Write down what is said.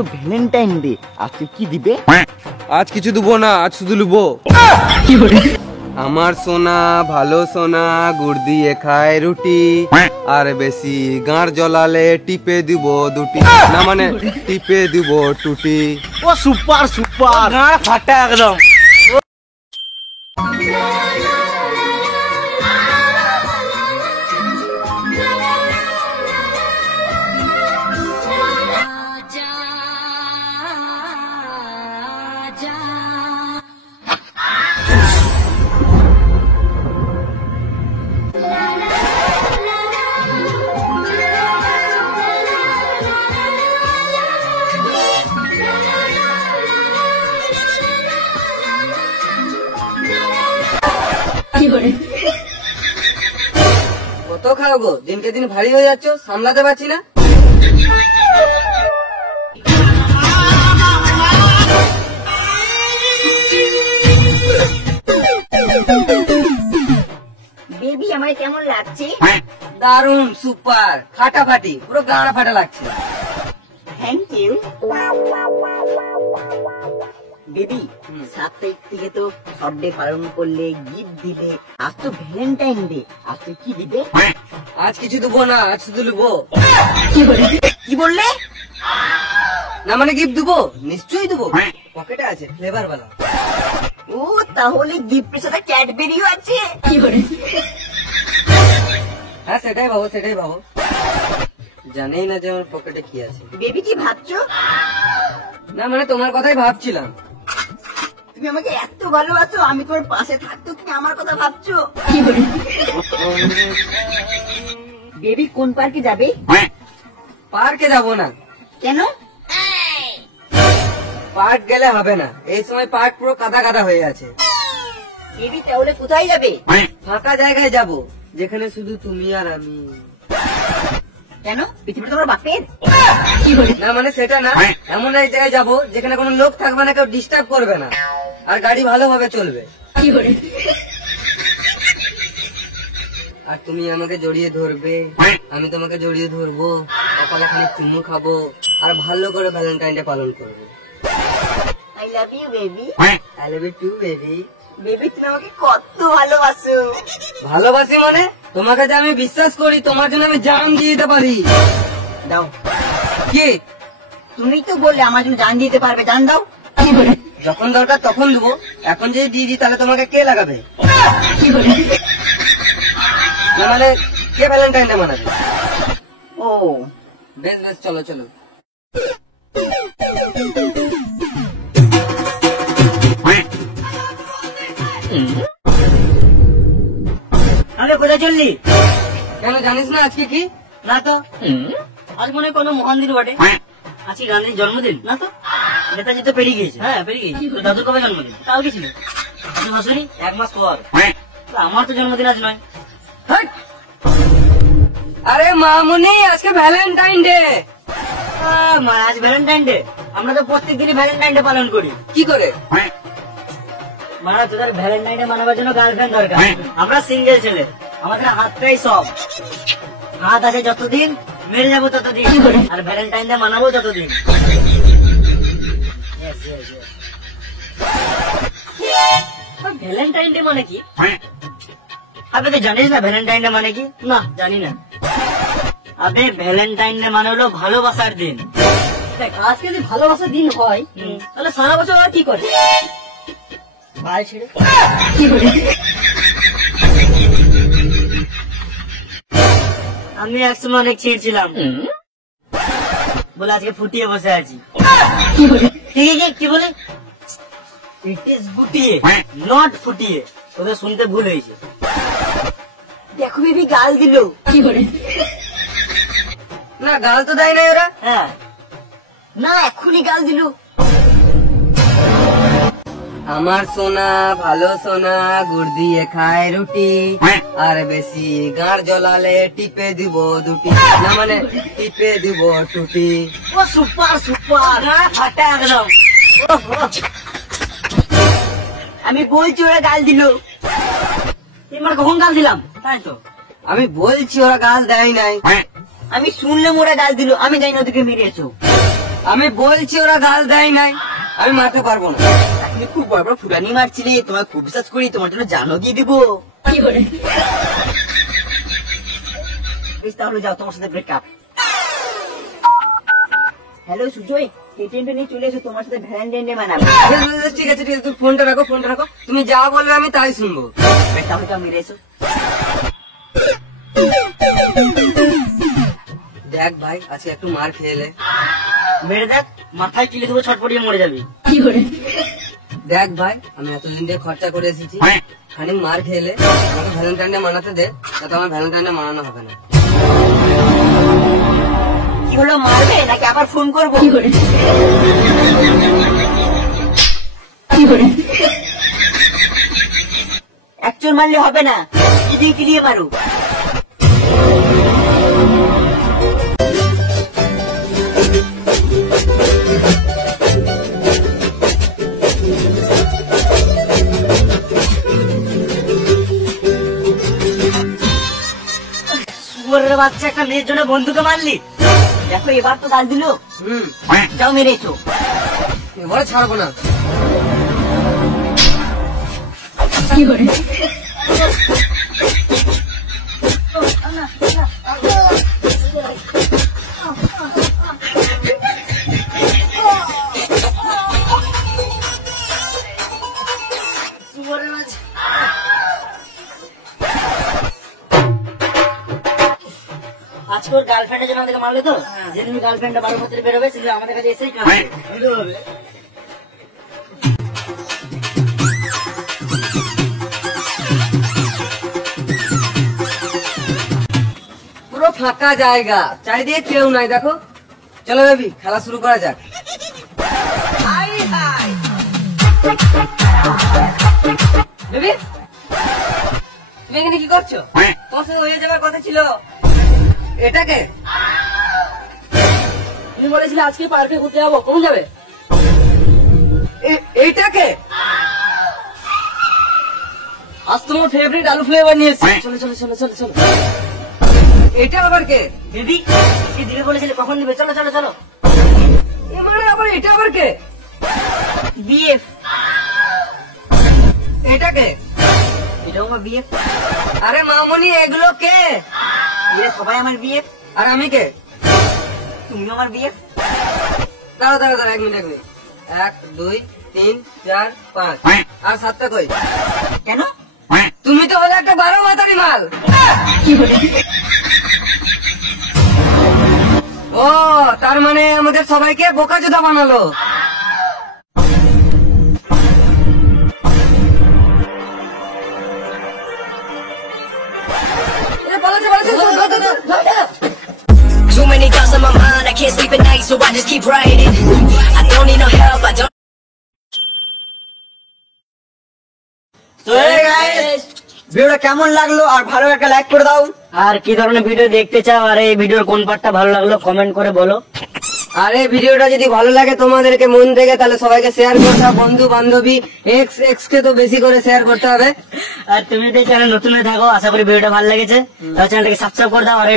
তো Valentine day, আজকে কি দিবে? আজ কিছু দেবো না, আজ শুধু লুবো। আমার সোনা ভালো সোনা গুড় দিয়ে খায় রুটি, আর বেশি গাঁড় জ্বলালে টিপে দিব দুটি, না মানে টিপে দিব টুটি। ও সুপার সুপার, গাঁড় ফাটা একদম। কত খাও গো, দিনকে দিন ভারী হয়ে যাচ্ছ, সামলাতে পারছি না। বেবি আমায় কেমন লাগছে? দারুন, সুপার, ফাটাফাটি, পুরো গাঁড়া ফাটা লাগছে। Thank you baby. 7 তারিখ থেকে তো সব ডে পালন করলে, গিফট দিলে, আজ তো ভ্যালেন্টাইন ডে, আজকে কি দিবে? আজ কিছু দেবো না, আজ শুধু লুবো। কি বললে? না মানে গিফট দেবো, নিশ্চয়ই দেবো, পকেটে আছে ফ্লেভার বালা। ও তাহলে গিফটের সাথে ক্যাডবেরিও আছে? হ্যাঁ সেটাই ভাবো, সেটাই ভাবো, জানেই না যে আমার পকেটে কি আছে। বেবি কি ভাবছো? না মানে তোমার কথাই ভাবছিলাম। তুমি আমাকে এত ভালোবাসো, আমি তোমার পাশে থাকতো, তুমি আমার কথা ভাবছো? বেবি কোন পার্কে যাবে? পার্কে যাবো না। কেন? পার্ক গেলে হবে না, এই সময় পার্ক পুরো কাদা কাদা হয়ে আছে। বেবি তাহলে কোথায় যাবে? ফাঁকা জায়গায় যাব, যেখানে শুধু তুমি আর আমি। কেন? পৃথিবীটা তোমার বাপের? না মানে সেটা না, এমন এক জায়গায় যাবো যেখানে কোনো লোক থাকবে না, কেউ ডিস্টার্ব করবে না, আর গাড়ি ভালোভাবে চলবে। আর তুমি আমাকে জড়িয়ে ধরবে, আমি তোমাকে জড়িয়ে ধরবো, সকালে খালি চুমু খাবো, আর ভালো করে ভ্যালেন্টাইন ডে পালন করবো। I love you baby. I love you too baby. Baby তুমি আমাকে কত ভালোবাসো। ভালোবাসি মানে তোমাকে যে আমি বিশ্বাস করি, তোমার জন্য আমি জান দিয়ে দিতে পারি। দাও। কি? তুমি তো বললে আমার জন্য জান দিতে পারবে, জান দাও। যখন দরকার তখন দেবো, এখন যদি দিয়ে দিই তাহলে তোমাকে কে লাগাবে? না মানে কে ভ্যালেন্টাইন ডে মানাবে? ও বেশ বেশ, চলো চলো। আরে কোথায় চললি? কেন জানিস না আজকে কি? না তো। আজ মনে হয় কোনো মহান দিন বটে। আজকে গান্ধীর জন্মদিন না তো? নেতাজি তো পেরিয়ে গিয়েছে। হ্যাঁ পেরিয়ে গিয়েছে। তোর দাদুর কবে জন্মদিন? কাল কি ছিল? 1 মাস পর। আমার তো জন্মদিন আজ নয়। আরে মামুনি, আজকে ভ্যালেন্টাইন ডে। আজ ভ্যালেন্টাইন ডে? আমরা তো প্রত্যেকদিনই ভ্যালেন্টাইন ডে পালন করি। কি করে? মানে তোদের ভ্যালেন্টাইন ডে মানাবার জন্য গার্লফ্রেন্ড দরকার। আমরা সিঙ্গেল ছেলে, আমাদের হাতটাই সব। হাত আছে যতদিন, মেরে যাবো ততদিন, আর ভ্যালেন্টাইন ডে মানাবো ততদিন। ভ্যালেন্টাইন ডে মানে কি? আবে তুই জানিস না ভ্যালেন্টাইন ডে মানে কি? না জানি না। আবে ভ্যালেন্টাইন ডে মানে হলো ভালোবাসার দিন। দেখ আজকে যদি ভালোবাসার দিন হয়, তাহলে সারা বছর আর কি করে? বাল ছেড়ে আমি একসময় অনেক ছিঁড়ছিলাম বলে আজকে ফুটিয়ে বসে আছি। কি বলে? ইট ইজ ফুটিয়ে, নট ফুটিয়ে। তোদের শুনতে ভুল হয়েছে। দেখো বেবি গাল দিল। কি করে? না গাল তো দেয় না ওরা। হ্যাঁ না এখনই গাল দিল। আমার সোনা ভালো সোনা গুড় দিয়ে খায় রুটি, আর বেশি গাঁড় জ্বলালে টিপে দিব দুটি, না মানে টিপে দিব টুটি। ও সুপার সুপার, ফাটা একদম। আমি বলছি ওরা গাল দিল। এবার কখন গাল দিলাম? তাই তো আমি বলছি ওরা গাল দেয় নাই। আমি শুনলাম ওরা গাল দিল, আমি জানি না ওদেরকে মেরেছো। আমি বলছি ওরা গাল দেয় নাই, আমি মারতে পারবো না। তুমি খুব বড় বড় ফুটানি মারছিলে, তোমার খুব বিশ্বাস করি, তোমার জন্য জানো গিয়ে দিব। তাহলে যাও, তোমার সাথে ব্রেকআপ। হ্যালো সুজয়, কেটিএমটা নিয়ে চলে এসো, তোমার সাথে ভ্যালেন্টাইন ডে মানাবো। ঠিক আছে ঠিক আছে, তুমি ফোনটা রাখো, ফোনটা রাখো, তুমি যা বলবে আমি তাই শুনবো। তাহলে তো মেরে এসো। দেখ ভাই, আজকে একটু মার খেলে মেরে দেখ, মাথায় কিলে দেবো, ছটপটিয়ে মরে যাবি। দেখ ভাই, আমি এতদিন দিয়ে খরচা করে এসেছি, খানিক মার খেলে আমাকে ভ্যালেন্টাইন ডে মানাতে দে, তাতে আমার ভ্যালেন্টাইন ডে মানানো হবে না। কি হলো, মারবে নাকি আবার ফোন করবো? একজন মারলে হবে না, কিলিয়ে মারু। শুয়োরের বাচ্চা, একটা মেয়ের জন্য বন্ধুকে মারলি। দেখো এবার তো গাল দিল। যাও মেরেছো, এবারে ছাড়বো না। আজকে ওর গার্লফ্রেন্ডের জন্য আমাদেরকে মারলে তো, যেদিন গার্লফ্রেন্ডটা 12 বছরে বেরোবে সেদিন আমাদের কাছে এসেই কাঁদবে। পুরো ফাঁকা জায়গা, চারিদিকে কেউ নাই, দেখো। চলো বেবি, খেলা শুরু করা যাক। বেবি, তুমি এখানে কি করছো? তোমার সাথে হয়ে যাবার কথা ছিল। এটাকে তুমি বলেছিলে আজকে পার্কে ঘুরতে যাবো, কখন যাবে? এইটাকে আজ তোমার ফেভারিট আলু ফ্লেভার নিয়ে এসেছি। চলো চলো চলো চলো চলো। এটা আবার কে? দিদি, কি দিদি বলেছিলে কখন দিবে? চলো চলো চলো। এবারে আবার এটা আবার কে? বিএফ। এটাকে? এটাও আমার বিএফ। আরে মামনি, এগুলো কে? এরা সবাই আমার বিএফ। আর আমি কে? তুমিও আমার বিএফ। দাঁড়া দাঁড়া দাঁড়া, 1 মিনিট 1 2 3 4 5 আর 7টা কই? কেন? তুমি তো হলে একটা 12 মাথারি মাল। ও, তার মানে আমাদের সবাইকে বোকাচোদা বানালো। Too many thoughts on my mind, I can't sleep at night, so I just keep writing. I don't need no help, I don't. ভিডিওটা কেমন লাগলো আর ভালো একটা লাইক করে দাও। আর কি ধরনের ভিডিও দেখতে চাও আর এই ভিডিওর কোন পার্টটা ভালো লাগলো কমেন্ট করে বলো। আর এই ভিডিওটা যদি ভালো লাগে তোমাদেরকে মন থেকে, তাহলে সবাইকে শেয়ার করতে হবে, বন্ধু বান্ধবী এক্স কে তো বেশি করে শেয়ার করতে হবে। আর তুমি যদি চ্যানেল নতুন হয়ে থাকো, আশা করি ভিডিওটা ভালো লেগেছে, তাহলে চ্যানেলটাকে সাবস্ক্রাইব করে দাও। আর